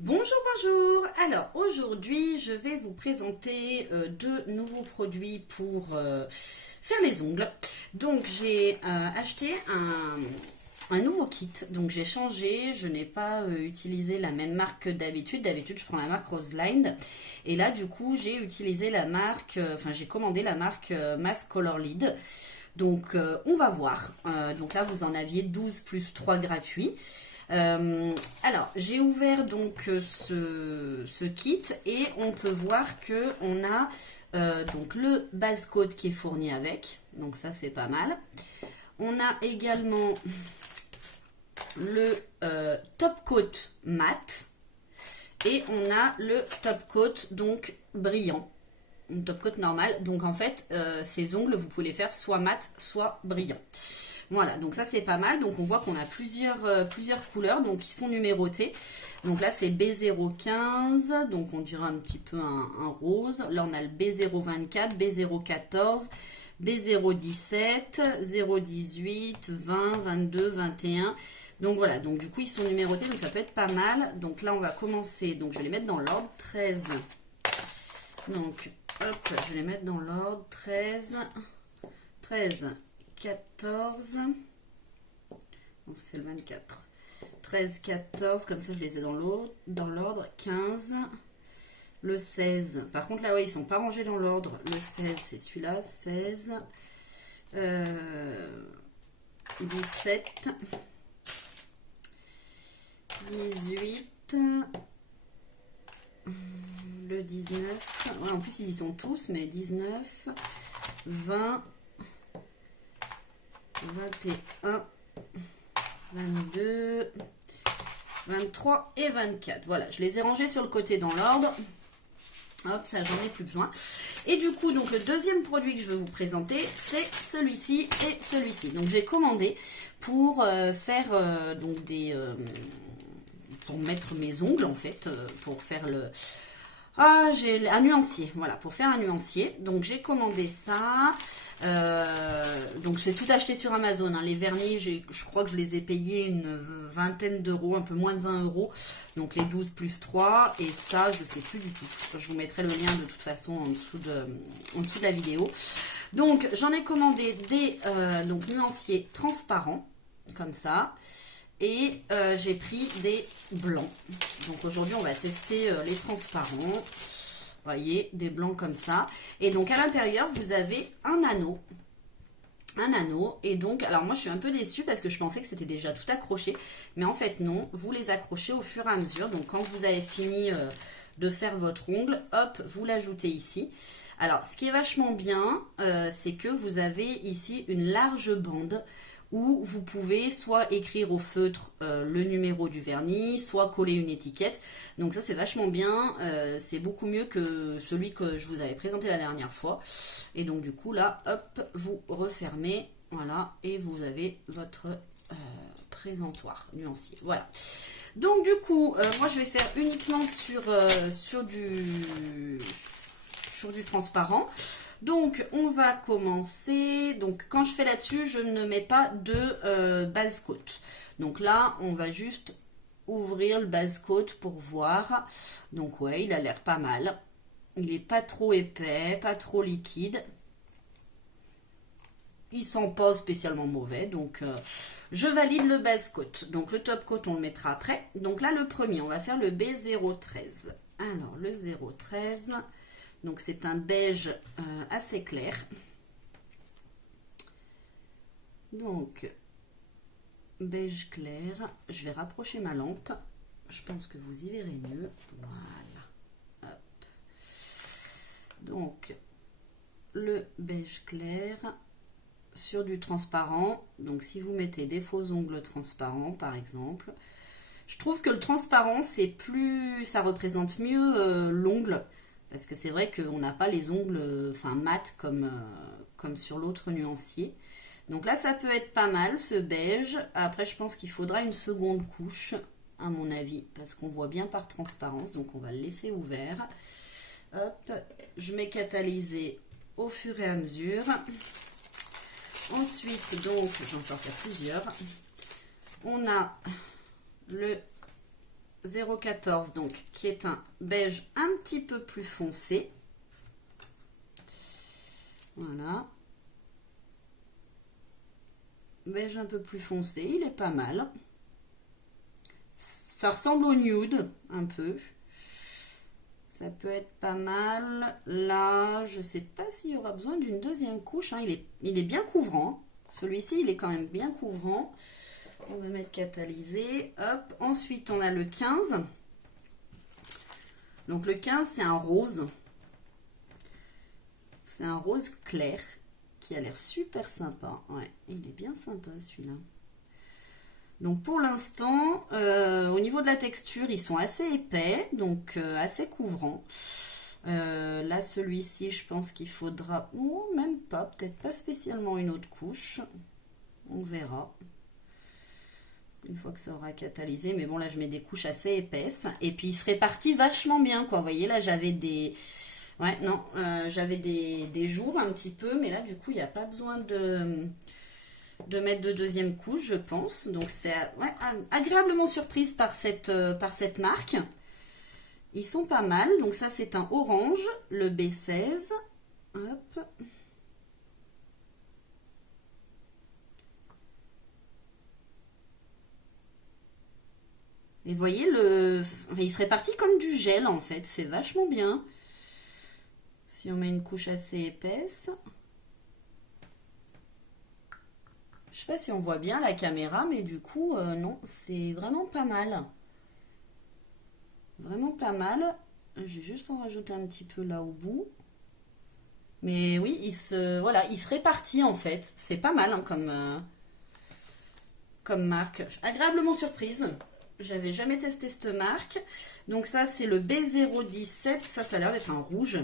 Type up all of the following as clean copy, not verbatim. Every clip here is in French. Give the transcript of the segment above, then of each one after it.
Bonjour, bonjour. Alors aujourd'hui, je vais vous présenter deux nouveaux produits pour faire les ongles. Donc j'ai acheté un nouveau kit. Donc j'ai changé. Je n'ai pas utilisé la même marque que d'habitude. D'habitude, je prends la marque Roseline. Et là, du coup, j'ai utilisé la marque, j'ai commandé la marque Mask Color Lead. Donc on va voir. Donc là, vous en aviez 12 plus 3 gratuits. Alors, j'ai ouvert donc ce kit et on peut voir que on a donc le base coat qui est fourni avec. Donc ça, c'est pas mal. On a également le top coat mat et on a le top coat donc brillant. Un top coat normal. Donc en fait, ces ongles, vous pouvez les faire soit mat, soit brillant. Voilà, donc ça c'est pas mal. Donc on voit qu'on a plusieurs couleurs, donc qui sont numérotées. Donc là c'est B015, donc on dirait un petit peu un rose. Là on a le B024, B014, B017, 018, 20, 22, 21. Donc voilà, donc du coup ils sont numérotés, donc ça peut être pas mal. Donc là on va commencer, donc je vais les mettre dans l'ordre 13. Donc hop, je vais les mettre dans l'ordre 13, 13. 14, donc c'est le 24, 13, 14, comme ça je les ai dans l'ordre, 15, le 16, par contre là ouais ils sont pas rangés dans l'ordre, le 16 c'est celui-là, 16, 17, 18, le 19, ouais, en plus ils y sont tous, mais 19, 20, 21, 22, 23 et 24. Voilà, je les ai rangés sur le côté dans l'ordre. Hop, ça j'en ai plus besoin. Et du coup, donc le deuxième produit que je vais vous présenter, c'est celui-ci et celui-ci. Donc j'ai commandé pour faire donc pour mettre mes ongles en fait, pour faire le... Ah, j'ai un nuancier, voilà, pour faire un nuancier. Donc j'ai commandé ça. Donc c'est tout acheté sur Amazon, hein. Les vernis, je crois que je les ai payés une vingtaine d'euros, un peu moins de 20 euros. Donc les 12 plus 3. Et ça, je sais plus du tout. Je vous mettrai le lien de toute façon en dessous de la vidéo. Donc j'en ai commandé des donc, nuanciers transparents, comme ça. Et j'ai pris des blancs. Donc aujourd'hui on va tester les transparents. Voyez, des blancs comme ça. Et donc à l'intérieur vous avez un anneau. Un anneau. Et donc, alors moi je suis un peu déçue parce que je pensais que c'était déjà tout accroché. Mais en fait non, vous les accrochez au fur et à mesure. Donc quand vous avez fini de faire votre ongle, hop, vous l'ajoutez ici. Alors ce qui est vachement bien, c'est que vous avez ici une large bande où vous pouvez soit écrire au feutre le numéro du vernis, soit coller une étiquette. Donc ça c'est vachement bien, c'est beaucoup mieux que celui que je vous avais présenté la dernière fois. Et donc du coup là, hop, vous refermez, voilà, et vous avez votre présentoir nuancier. Voilà. Donc du coup, moi je vais faire uniquement sur du transparent. Donc on va commencer, donc quand je fais là-dessus je ne mets pas de base coat. Donc là on va juste ouvrir le base coat pour voir. Donc ouais, il a l'air pas mal, il est pas trop épais, pas trop liquide, il sent pas spécialement mauvais, donc je valide le base coat. Donc le top coat on le mettra après. Donc là le premier, on va faire le B013. Alors le 013, donc c'est un beige assez clair. Donc beige clair. Je vais rapprocher ma lampe. Je pense que vous y verrez mieux. Voilà. Hop. Donc le beige clair sur du transparent. Donc si vous mettez des faux ongles transparents par exemple, je trouve que le transparent c'est plus, ça représente mieux l'ongle. Parce que c'est vrai qu'on n'a pas les ongles mat comme sur l'autre nuancier. Donc là, ça peut être pas mal, ce beige. Après, je pense qu'il faudra une seconde couche, à mon avis, parce qu'on voit bien par transparence. Donc on va le laisser ouvert. Hop, je mets catalysé au fur et à mesure. Ensuite, donc, j'en sortir plusieurs. On a le 014, donc, qui est un beige un petit peu plus foncé. Voilà. Beige un peu plus foncé, il est pas mal. Ça ressemble au nude, un peu. Ça peut être pas mal. Là, je sais pas s'il y aura besoin d'une deuxième couche. Hein. Il est bien couvrant. Celui-ci, il est quand même bien couvrant. On va mettre catalysé. Hop. Ensuite, on a le 15. Donc, le 15, c'est un rose. C'est un rose clair qui a l'air super sympa. Ouais, il est bien sympa celui-là. Donc pour l'instant, au niveau de la texture, ils sont assez épais, donc assez couvrants. Là, celui-ci, je pense qu'il faudra, ou même pas, peut-être pas spécialement une autre couche. On verra. Une fois que ça aura catalysé, mais bon, là, je mets des couches assez épaisses. Et puis, il se répartit vachement bien, quoi. Vous voyez, là, j'avais des... Ouais, non, j'avais des jours un petit peu, mais là, du coup, il n'y a pas besoin de mettre de deuxième couche, je pense. Donc, c'est ouais, agréablement surprise par cette marque. Ils sont pas mal. Donc, ça, c'est un orange, le B16. Hop. Et vous voyez, il se répartit comme du gel, en fait. C'est vachement bien. Si on met une couche assez épaisse. Je sais pas si on voit bien la caméra, mais du coup, non, c'est vraiment pas mal. Vraiment pas mal. Je vais juste en rajouter un petit peu là au bout. Mais oui, voilà, il se répartit en fait. C'est pas mal hein, comme marque. Je suis agréablement surprise. J'avais jamais testé cette marque. Donc ça, c'est le B017. Ça a l'air d'être un rouge.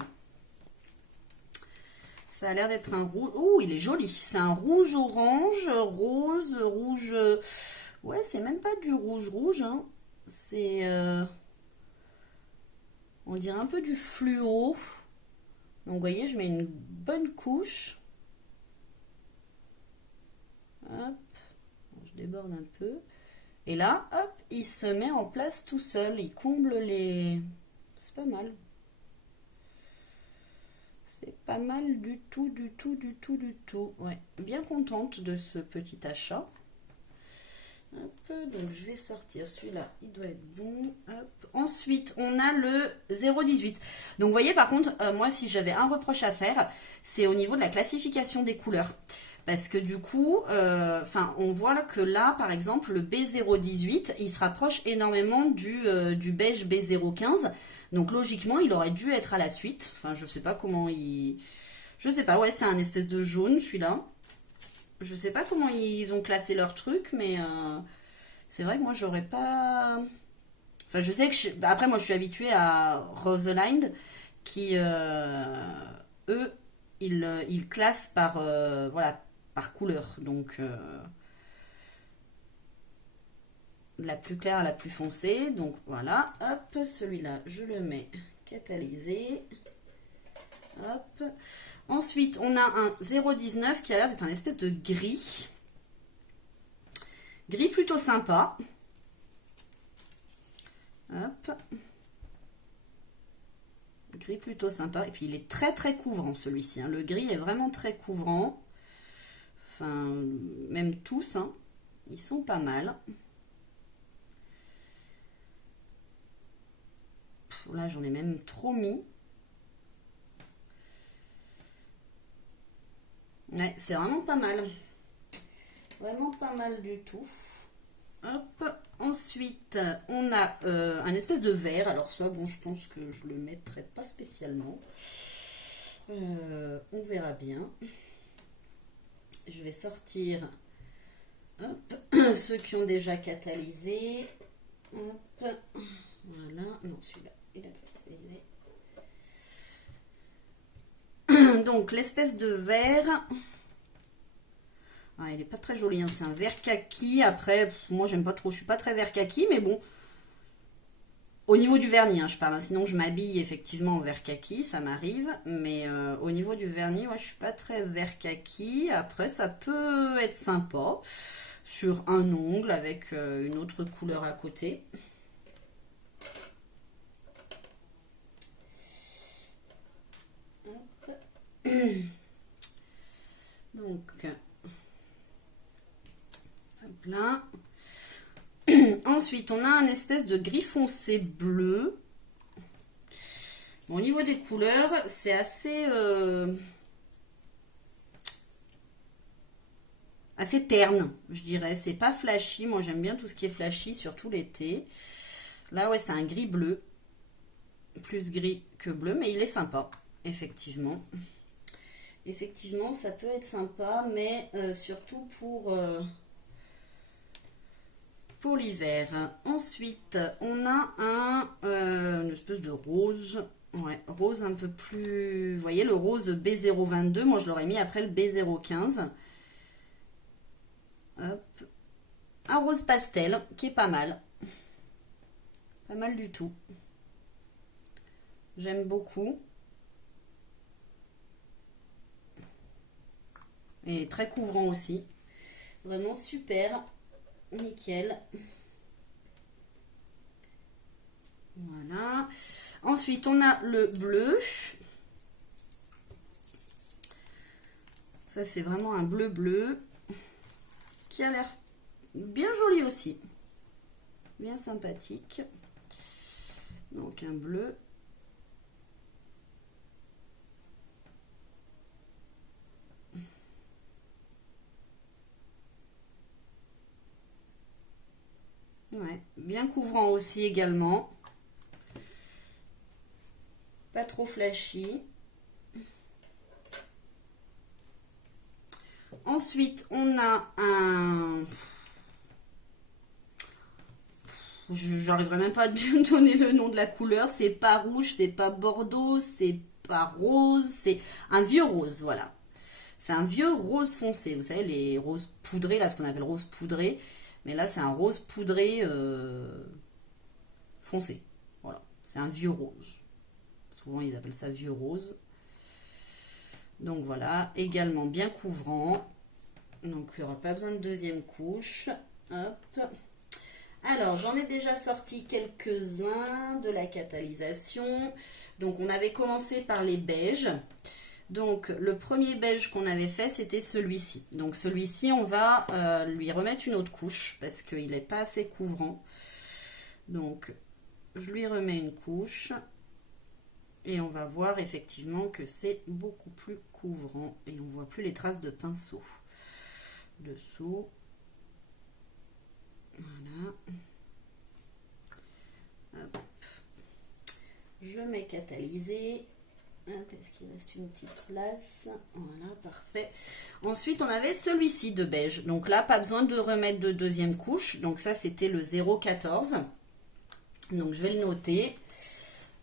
Ça a l'air d'être un rouge. Oh, il est joli. C'est un rouge orange, rose, rouge. Ouais, c'est même pas du rouge rouge. Hein. C'est. On dirait un peu du fluo. Donc, vous voyez, je mets une bonne couche. Hop. Je déborde un peu. Et là, hop, il se met en place tout seul. Il comble les. C'est pas mal. C'est pas mal du tout, du tout, du tout, du tout. Ouais, bien contente de ce petit achat. Hop, donc je vais sortir celui-là, il doit être bon. Hop. Ensuite, on a le 0,18. Donc vous voyez par contre, moi si j'avais un reproche à faire, c'est au niveau de la classification des couleurs. Parce que du coup, on voit que là, par exemple, le B018, il se rapproche énormément du beige B015. Donc logiquement, il aurait dû être à la suite. Enfin, je sais pas comment il... Je sais pas, ouais, c'est un espèce de jaune, celui-là. Je sais pas comment ils ont classé leur truc, mais c'est vrai que moi, j'aurais pas... Enfin, je sais que... Après, moi, je suis habituée à Rosalind, qui, eux, ils classent par, voilà, par couleur. Donc, la plus claire à la plus foncée. Donc, voilà. Hop, celui-là, je le mets catalysé. Hop. Ensuite, on a un 0,19 qui a l'air d'être un espèce de gris. Gris plutôt sympa. Hop. Gris plutôt sympa. Et puis, il est très, très couvrant, celui-ci. Hein. Le gris est vraiment très couvrant. Enfin, même tous, hein. Ils sont pas mal. Là, j'en ai même trop mis. Ouais, c'est vraiment pas mal. Vraiment pas mal du tout. Hop. Ensuite, on a un espèce de vert. Alors ça, bon, je pense que je le mettrai pas spécialement. On verra bien. Je vais sortir hop, ceux qui ont déjà catalysé. Hop. Voilà. Non, celui-là, il a pas catalysé. Donc, l'espèce de vert... Ah, il est pas très joli, hein. C'est un vert kaki. Après, moi j'aime pas trop, je suis pas très vert kaki, mais bon. Au niveau du vernis, hein, je parle. Hein. Sinon, je m'habille effectivement en vert kaki, ça m'arrive. Mais au niveau du vernis, ouais, je suis pas très vert kaki. Après, ça peut être sympa sur un ongle avec une autre couleur à côté. Donc, hop là. Ensuite, on a un espèce de gris foncé bleu. Bon, au niveau des couleurs, c'est assez terne, je dirais. C'est pas flashy. Moi, j'aime bien tout ce qui est flashy, surtout l'été. Là, ouais, c'est un gris bleu. Plus gris que bleu, mais il est sympa, effectivement. Effectivement, ça peut être sympa, mais surtout pour l'hiver. Ensuite, on a une espèce de rose. Ouais, rose un peu plus... Vous voyez, le rose B022. Moi, je l'aurais mis après le B015. Hop. Un rose pastel qui est pas mal. Pas mal du tout. J'aime beaucoup. Et très couvrant aussi. Vraiment super. Nickel. Voilà. Ensuite, on a le bleu. Ça, c'est vraiment un bleu qui a l'air bien joli aussi. Bien sympathique. Donc, un bleu. Ouais, bien couvrant aussi également. Pas trop flashy. Ensuite, on a un... J'arriverai même pas à donner le nom de la couleur. C'est pas rouge, c'est pas bordeaux, c'est pas rose. C'est un vieux rose, voilà. C'est un vieux rose foncé. Vous savez, les roses poudrés, là, ce qu'on appelle rose poudré. Mais là, c'est un rose poudré foncé. Voilà, c'est un vieux rose. Souvent, ils appellent ça vieux rose. Donc voilà, également bien couvrant. Donc, il n'y aura pas besoin de deuxième couche. Hop. Alors, j'en ai déjà sorti quelques-uns de la catalysation. Donc, on avait commencé par les beiges. Donc, le premier beige qu'on avait fait, c'était celui-ci. Donc, celui-ci, on va lui remettre une autre couche parce qu'il n'est pas assez couvrant. Donc, je lui remets une couche. Et on va voir effectivement que c'est beaucoup plus couvrant. Et on ne voit plus les traces de pinceau dessous. Voilà. Hop. Je mets catalysé. Est-ce qu'il reste une petite place? Voilà, parfait. Ensuite, on avait celui-ci de beige. Donc là, pas besoin de remettre de deuxième couche. Donc ça, c'était le 014. Donc, je vais le noter.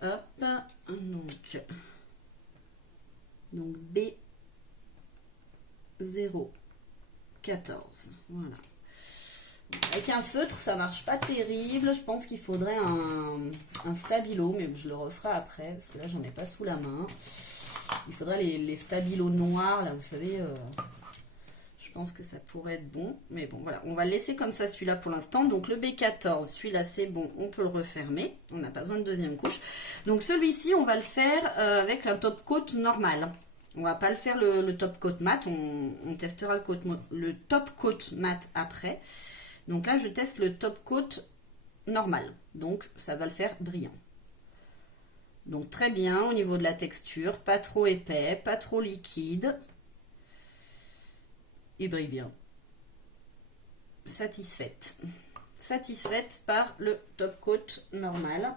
Hop. Donc B014. Voilà. Avec un feutre, ça marche pas terrible. Je pense qu'il faudrait un stabilo, mais je le referai après, parce que là, j'en ai pas sous la main. Il faudrait les stabilos noirs, là, vous savez. Je pense que ça pourrait être bon. Mais bon, voilà. On va le laisser comme ça, celui-là, pour l'instant. Donc, le B14, celui-là, c'est bon. On peut le refermer. On n'a pas besoin de deuxième couche. Donc, celui-ci, on va le faire avec un top coat normal. On va pas le faire le top coat mat. On testera le top coat mat après. Donc là, je teste le top coat normal. Donc, ça va le faire brillant. Donc, très bien au niveau de la texture. Pas trop épais, pas trop liquide. Il brille bien. Satisfaite. Satisfaite par le top coat normal.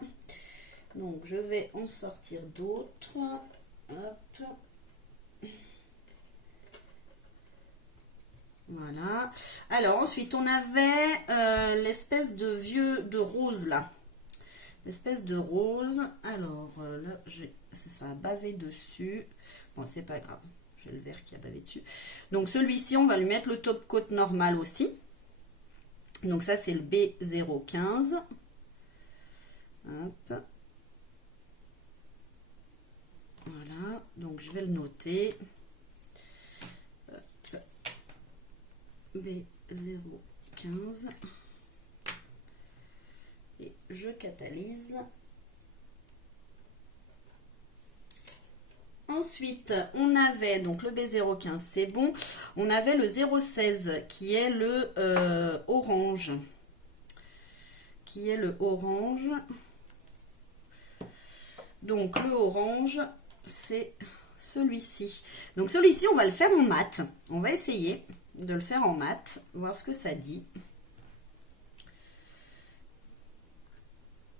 Donc, je vais en sortir d'autres. Hop. Voilà. Alors ensuite, on avait l'espèce de rose là. L'espèce de rose. Alors là, ça a bavé dessus. Bon, c'est pas grave. J'ai le vert qui a bavé dessus. Donc celui-ci, on va lui mettre le top coat normal aussi. Donc ça, c'est le B015. Hop. Voilà. Donc je vais le noter. B015 et je catalyse Ensuite, on avait donc le B015, c'est bon. On avait le 016 qui est le orange. Qui est le orange. Donc le orange, c'est celui-ci. Donc celui-ci, on va le faire en mat. On va essayer de le faire en mat, voir ce que ça dit.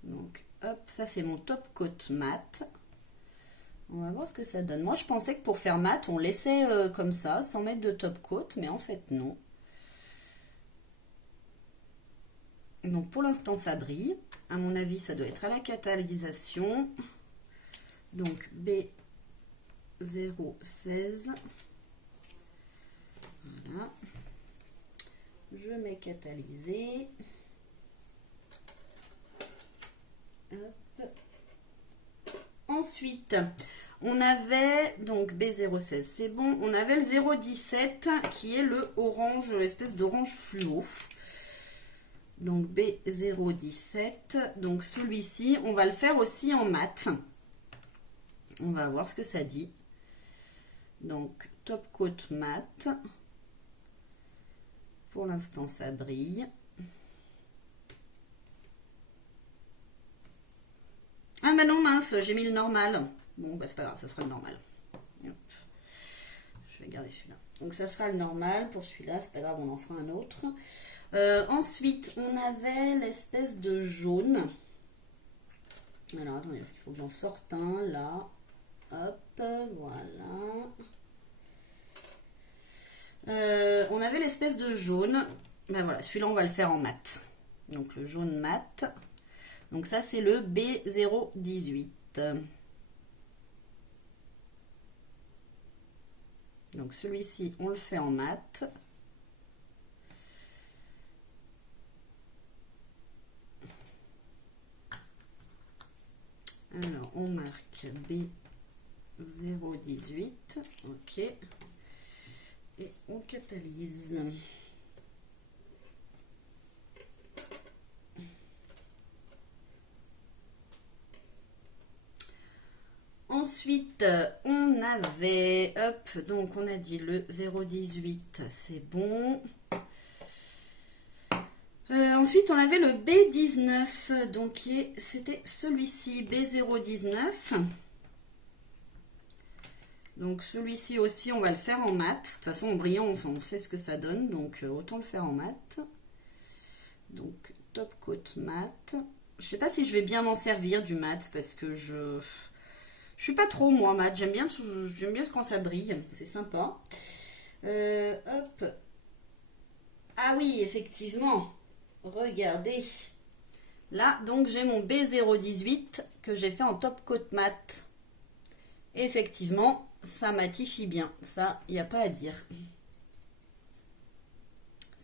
Donc hop, ça c'est mon top coat mat. On va voir ce que ça donne. Moi, je pensais que pour faire mat, on laissait comme ça, sans mettre de top coat, mais en fait, non. Donc, pour l'instant, ça brille. À mon avis, ça doit être à la catalysation. Donc, B016. Voilà. Je mets catalysé. Hop. Ensuite, on avait donc B016, c'est bon. On avait le 017 qui est le orange, l'espèce d'orange fluo. Donc B017. Donc celui-ci, on va le faire aussi en mat. On va voir ce que ça dit. Donc top coat mat. Pour l'instant, ça brille. Ah bah non, mince, j'ai mis le normal. Bon, bah c'est pas grave, ça sera le normal. Hop. Je vais garder celui-là. Donc ça sera le normal pour celui-là, c'est pas grave, on en fera un autre. Ensuite, on avait l'espèce de jaune. Alors, attendez, parce qu'il faut que j'en sorte un, là. Hop, voilà. On avait l'espèce de jaune. Ben voilà, celui-là, on va le faire en mat. Donc, le jaune mat. Donc, ça, c'est le B018. Donc, celui-ci, on le fait en mat. Alors, on marque B018. OK. Et on catalyse. Ensuite, on avait, hop, donc on a dit le 018, c'est bon. Ensuite, on avait le B19, donc c'était celui-ci, B019. Donc celui-ci aussi, on va le faire en mat. De toute façon, en brillant, enfin, on sait ce que ça donne, donc autant le faire en mat. Donc top coat mat. Je sais pas si je vais bien m'en servir du mat parce que je suis pas trop moi mat. J'aime bien quand ça brille, c'est sympa. Hop. Ah oui, effectivement. Regardez. Là, donc j'ai mon B018 que j'ai fait en top coat mat. Effectivement, ça matifie bien. Ça, il n'y a pas à dire.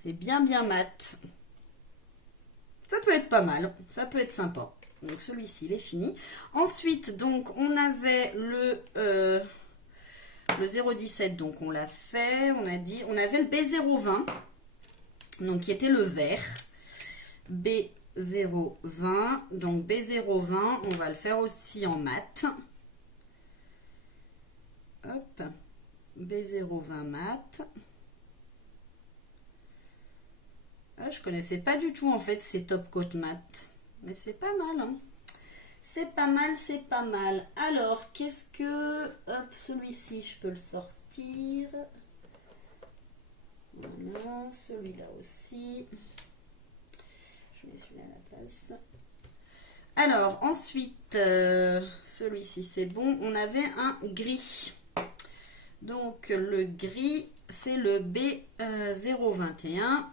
C'est bien mat. Ça peut être pas mal. Ça peut être sympa. Donc celui-ci, il est fini. Ensuite, donc, on avait le 017. Donc, on l'a fait. On a dit, on avait le B020. Donc, qui était le vert. B020. Donc, B020, on va le faire aussi en mat. Hop. B020 mat. Ah, je connaissais pas du tout en fait ces top coat mat. Mais c'est pas mal. Hein. C'est pas mal, c'est pas mal. Alors, qu'est-ce que... Hop, celui-ci, je peux le sortir. Voilà, celui-là aussi. Je mets celui-là à la place. Alors, ensuite, celui-ci, c'est bon. On avait un gris. Donc, le gris, c'est le B021.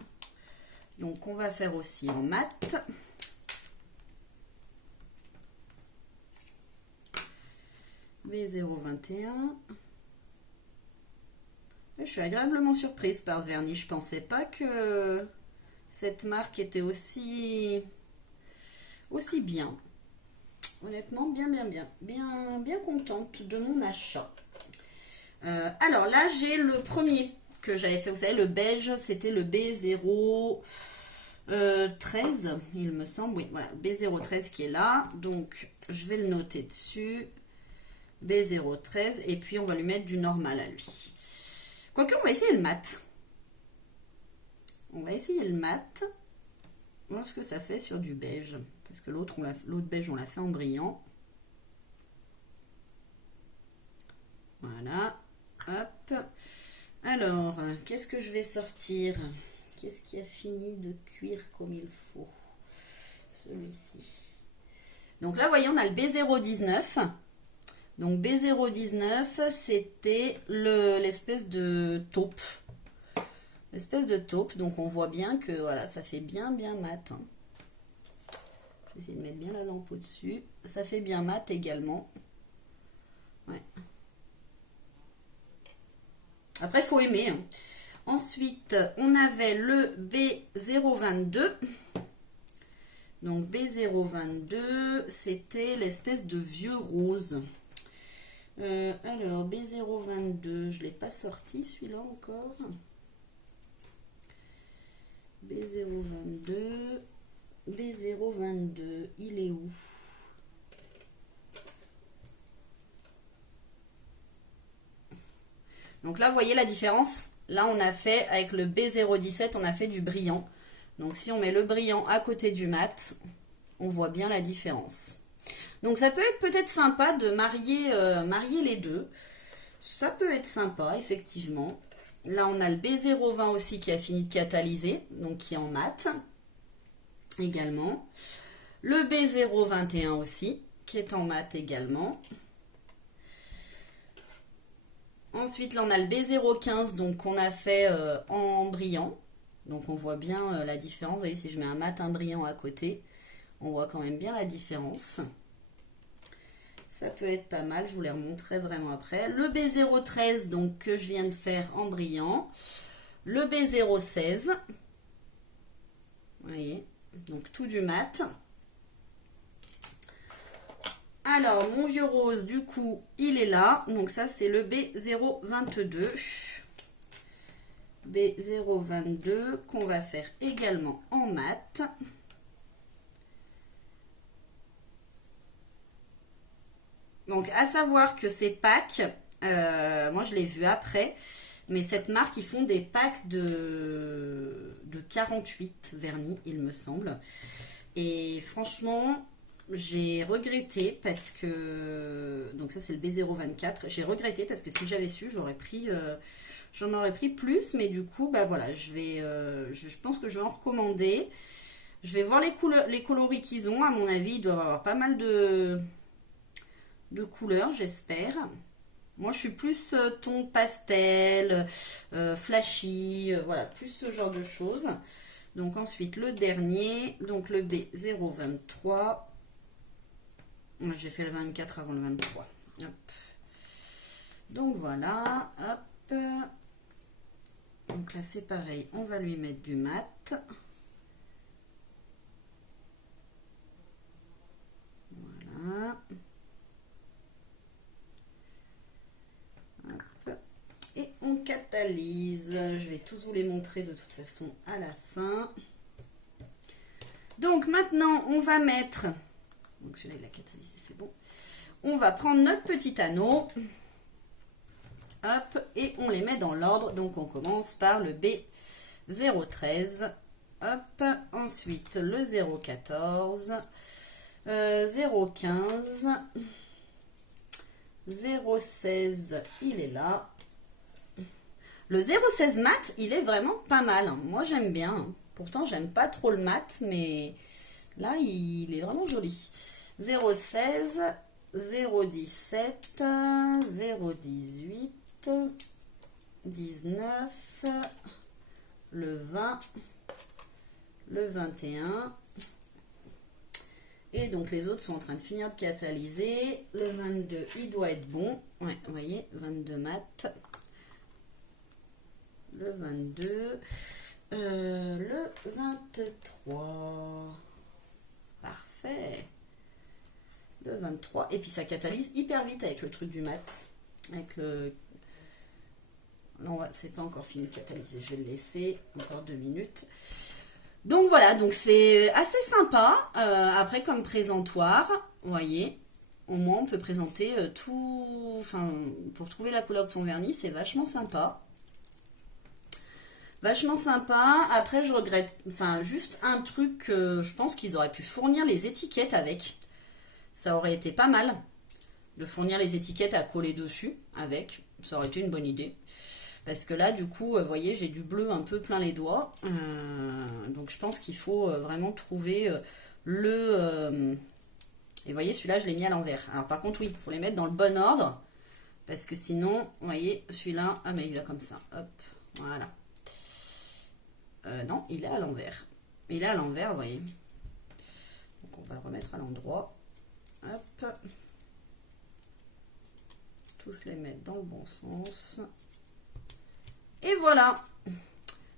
Donc, on va faire aussi en mat. B021. Je suis agréablement surprise par ce vernis. Je pensais pas que cette marque était aussi bien. Honnêtement, bien contente de mon achat. Alors là, j'ai le premier que j'avais fait. Vous savez, le beige, c'était le B013, il me semble. Oui, voilà, B013 qui est là. Donc, je vais le noter dessus. B013 et puis on va lui mettre du normal à lui. Quoique on va essayer le mat. On va essayer le mat. Voir ce que ça fait sur du beige. Parce que l'autre beige on l'a fait en brillant. Voilà. Hop. Alors, qu'est-ce que je vais sortir? Qu'est-ce qui a fini de cuire comme il faut? Celui-ci. Donc là, vous voyez, on a le B019. Donc B019, c'était l'espèce de taupe. L'espèce de taupe. Donc on voit bien que voilà, ça fait bien mat. Hein. Je vais essayer de mettre bien la lampe au-dessus. Ça fait bien mat également. Ouais. Après, il faut aimer. Hein. Ensuite, on avait le B022. Donc B022, c'était l'espèce de vieux rose. Alors, B022, je ne l'ai pas sorti celui-là encore. B022, B022, il est où? Donc là, vous voyez la différence? Là, on a fait, avec le B017, on a fait du brillant. Donc si on met le brillant à côté du mat, on voit bien la différence. Donc ça peut être peut-être sympa de marier les deux. Ça peut être sympa, effectivement. Là, on a le B020 aussi qui a fini de catalyser, donc qui est en mat également. Le B021 aussi, qui est en mat également. Ensuite, là, on a le B015, donc qu'on a fait en brillant. Donc, on voit bien la différence. Vous voyez, si je mets un mat, un brillant à côté, on voit quand même bien la différence. Ça peut être pas mal, je vous les remontrerai vraiment après. Le B013, donc que je viens de faire en brillant. Le B016. Vous voyez, donc tout du mat. Alors, mon vieux rose, du coup, il est là. Donc ça, c'est le B022. B022 qu'on va faire également en mat. Donc, à savoir que ces packs, moi je l'ai vu après, mais cette marque, ils font des packs de 48 vernis, il me semble. Et franchement, j'ai regretté parce que... Donc ça, c'est le B024. J'ai regretté parce que si j'avais su, j'aurais pris... j'en aurais pris plus, mais du coup, bah voilà, je pense que je vais en recommander. Je vais voir les coloris qu'ils ont. À mon avis, ils doivent avoir pas mal de couleurs, j'espère. Moi, je suis plus ton pastel, flashy, voilà, plus ce genre de choses. Donc ensuite, le dernier, donc le B023. J'ai fait le 24 avant le 23. Hop. Donc voilà, hop. Donc là, c'est pareil, on va lui mettre du mat. Voilà. Hop. Et on catalyse. Je vais tous vous les montrer de toute façon à la fin. Donc maintenant, on va mettre... Donc celui-là, il a catalysé, c'est bon. On va prendre notre petit anneau. Hop, et on les met dans l'ordre. Donc on commence par le B013. Hop, ensuite le 014, 015, 016, il est là. Le 016 mat, il est vraiment pas mal. Moi, j'aime bien. Pourtant, j'aime pas trop le mat, mais là, il est vraiment joli. 016, 017, 018, 19, le 20, le 21. Et donc, les autres sont en train de finir de catalyser. Le 22, il doit être bon. Ouais, vous voyez, 22 mat. Le 22. Le 23. Parfait. Le 23. Et puis, ça catalyse hyper vite avec le truc du mat. Avec le... Non, c'est pas encore fini de catalyser. Je vais le laisser encore 2 minutes. Donc voilà, donc c'est assez sympa. Après, comme présentoir, vous voyez, Au moins, on peut présenter tout... Enfin, pour trouver la couleur de son vernis, c'est vachement sympa. Vachement sympa. Après, je regrette... Enfin, juste un truc, je pense qu'ils auraient pu fournir les étiquettes avec. Ça aurait été pas mal de fournir les étiquettes à coller dessus avec. Ça aurait été une bonne idée. Parce que là, du coup, vous voyez, j'ai du bleu un peu plein les doigts. Donc, je pense qu'il faut vraiment trouver le... Et vous voyez, celui-là, je l'ai mis à l'envers. Alors, par contre, oui, il faut les mettre dans le bon ordre. Parce que sinon, vous voyez, celui-là... Ah, mais il va comme ça. Hop, voilà. Non, il est à l'envers. Il est à l'envers, vous voyez. Donc, on va le remettre à l'endroit. Hop. Tous les mettre dans le bon sens. Et voilà.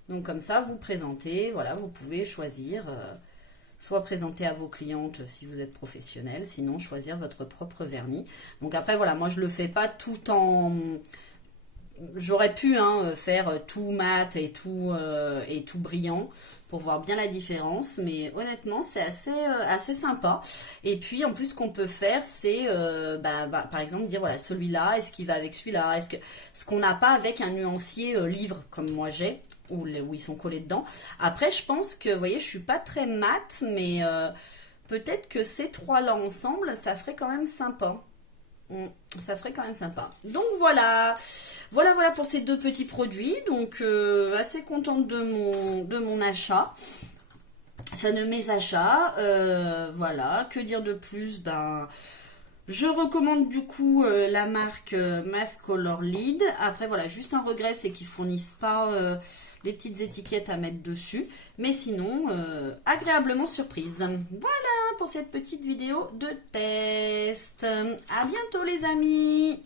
Donc, comme ça, vous présentez. Voilà, vous pouvez choisir... soit présenter à vos clientes si vous êtes professionnel, sinon choisir votre propre vernis. Donc après, voilà, moi je le fais pas tout en... J'aurais pu faire tout mat et tout brillant pour voir bien la différence, mais honnêtement, c'est assez sympa. Et puis, en plus, ce qu'on peut faire, c'est, par exemple, dire, voilà, celui-là, est-ce qu'il va avec celui-là? Est-ce que ce qu'on n'a pas avec un nuancier livre, comme moi j'ai, où ils sont collés dedans. Après, je pense que, vous voyez, je suis pas très mat, mais peut-être que ces trois-là ensemble, ça ferait quand même sympa. Ça ferait quand même sympa. Donc voilà. Voilà pour ces deux petits produits. Donc assez contente de mon achat. Enfin de mes achats. Voilà. Que dire de plus? Ben... Je recommande du coup la marque Mask Color Lead. Après voilà, juste un regret, c'est qu'ils fournissent pas les petites étiquettes à mettre dessus. Mais sinon, agréablement surprise. Voilà pour cette petite vidéo de test. À bientôt les amis!